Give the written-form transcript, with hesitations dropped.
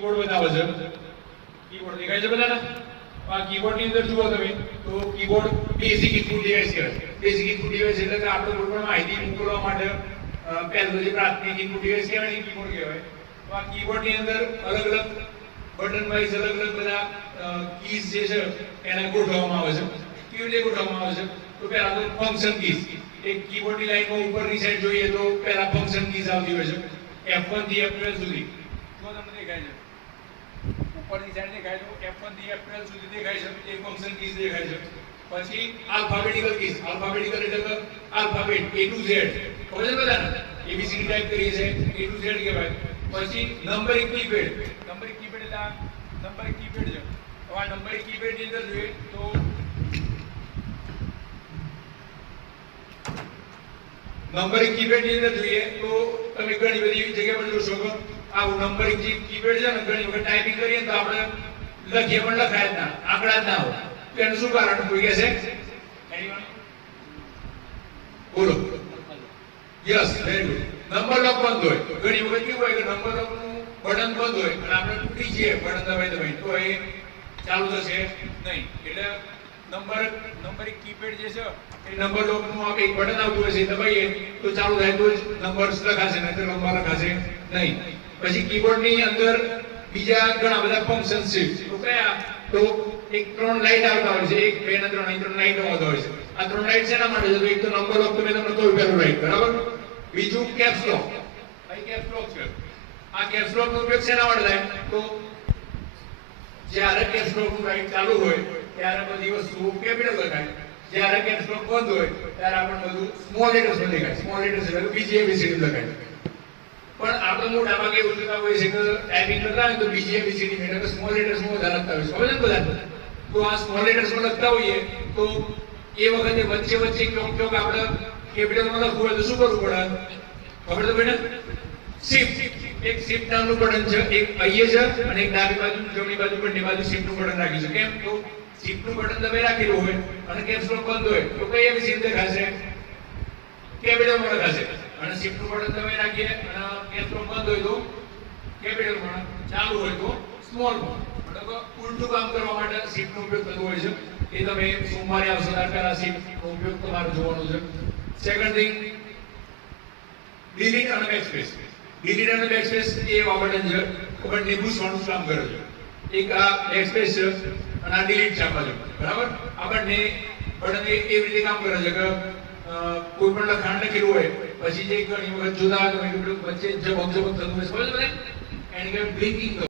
keyboard બતાવો છે keyboard દેખાય છે બધાને આ કીબોર્ડ ની અંદર જુઓ તમે તો કીબોર્ડ બેઝિક ઇનપુટ ડિવાઇસ કહેવાય બેઝિક ઇનપુટ ડિવાઇસ એટલે કે આપણે કોઈ પણ માહિતી મોકલવા માટે પહેલું જે પ્રાથમિક ઇનપુટ ડિવાઇસ કહેવાય ને કીબોર્ડ કહેવાય તો આ કીબોર્ડ ની અંદર અલગ અલગ બટન વાઇઝ અલગ અલગ બધા કીઝ જે છે એને ગોઠવવામાં આવે છે કેવી રીતે ગોઠવવામાં આવે છે તો પહેલા તો ફંક્શન કીઝ એક કીબોર્ડ ની લાઈનમાં ઉપરની સાઈડ જોઈએ તો પહેલા ફંક્શન કીઝ આવતી હોય છે F1 થી F12 સુધી તો તમને દેખાય છે ઉપરની સાઈડ દેખાય તો F1 થી F12 સુધી દેખાય છે એક ફંક્શન કીઝ દેખાય છે પછી આલ્ફાબેટિકલ કીઝ આલ્ફાબેટિકલ એટલે આલ્ફાબેટ A to Z ખબર છે બધાને ABCD ટાઈપ કરીએ છે A to Z કહેવાય પછી નંબરિંગ કીપેડ નંબરિંગ કીપેડ એટલે નંબરિંગ કીપેડ છે હવે આ નંબરિંગ કીપેડ ની અંદર જોઈએ તો નંબરિંગ કીપેડ ની અંદર જોઈએ તો તમે ઘણી બધી જગ્યા પર જોશો કે આ નંબરિંગ જે કીપેડ છે ને ઘણી વખત ટાઈપિંગ કરીએ તો આપણે લખીએ પણ લખાય જ ના આંકડા જ ના હોય તો એનું શું કારણ કોઈ કહે છે બોલો યસ વેરી ગુડ નંબર લોક બંધ હોય ઘણી વખત કેવું હોય કે નંબર લોક નું બટન બંધ હોય અને આપણે તૂટી જઈએ બટન દબાઈ તો એ ચાલુ થશે નહીં એટલે નંબરિંગ કીપેડ જે છે એ નંબર લોક નું આપણે એક બટન આવતું હોય છે દબાઈએ તો ચાલુ થાય તો જ નંબર્સ લખાશે નહીં તો નંબર લખાશે નહીં પછી કીબોર્ડ ની અંદર બીજા ઘણા બધા ફંક્શન છે તો કયા તો એક ત્રણ લાઈટ આવતા હોય છે એક બે ને ત્રણ અહીં ત્રણ લાઈટો આવતા હોય છે આ ત્રણ લાઈટ શેના માટે છે તો એક તો નંબર લોક તો મેં તમને કહ્યું પહેલું લાઈટ બરાબર બીજું કેપ્સ લોક અહીં કેપ્સ લોક છે આ કેપ્સ લોક નો ઉપયોગ શેના માટે થાય તો જ્યારે કેપ્સ લોક નું લાઈટ ચાલુ હોય ત્યારે બધી વસ્તુઓ કેપિટલ લખાય જ્યારે કેપ્સ લોક બંધ હોય ત્યારે આપણને બધું સ્મોલ લેટર્સ માં દેખાય સ્મોલ લેટર્સ એટલે બીજી એબીસીડી લખાય પણ આપણે મોટા ભાગે એવું થતા હોય છે કે ટાઈપિંગ કરતા હોય તો બીજી એબીસીડી એટલે કે સ્મોલ લેટર્સ માં વધારે લખતા હોય છે ખબર છે બધા તો આ સ્મોલ લેટર્સ માં લખતા હોઈએ તો એ વખતે વચ્ચે વચ્ચે ક્યોક આપણે કેપિટલ માં લખવું હોય તો શું કરવું પડે ખબર તો બેટા શિફ્ટ એક શિફ્ટ નામનું બટન છે એક અહીંયા છે અને એક ડાબી બાજુ જમણી બાજુ બંને બાજુ શિફ્ટ નું બટન રાખી છે કેમ તો શિફ્ટ નું બટન દબાઈ રાખેલું હોય અને કેપ્સ લોક બંધ હોય તો કઈ એબીસીડી દેખાશે કેપિટલ માં લખાશે અને શિફ્ટ નું બટન દબાઈ રાખીએ અને કેપ્સ લોક બંધ હોય તો કેપિટલ માં ચાલુ હોય તો સ્મોલ માં એટલે ઉલટું કામ કરવા માટે શિફ્ટ નો ઉપયોગ થતો હોય છે એ તમે સોમવારે આવશો ત્યારે પહેલા શિફ્ટ નો ઉપયોગ તમારે જોવાનો છે સેકન્ડ થિંગ ડિલીટ અને બેકસ્પેસ ડિલીટ અને બેકસ્પેસ એ બટન છે બટનને ભૂસવાનું કામ કરે છે એક આ બેકસ્પેસ છે અને આ ડિલીટ છે આ બાજુ બરાબર આ બંને બટન એવી રીતે કામ કરે છે કે કોઈ પણ લખાણ લખેલું હોય પછી જે ઘણી વખત જોતા હોય તો વચ્ચે જબક થતું હોય સમજ પડે એને કહેવાય બ્લિંકિંગ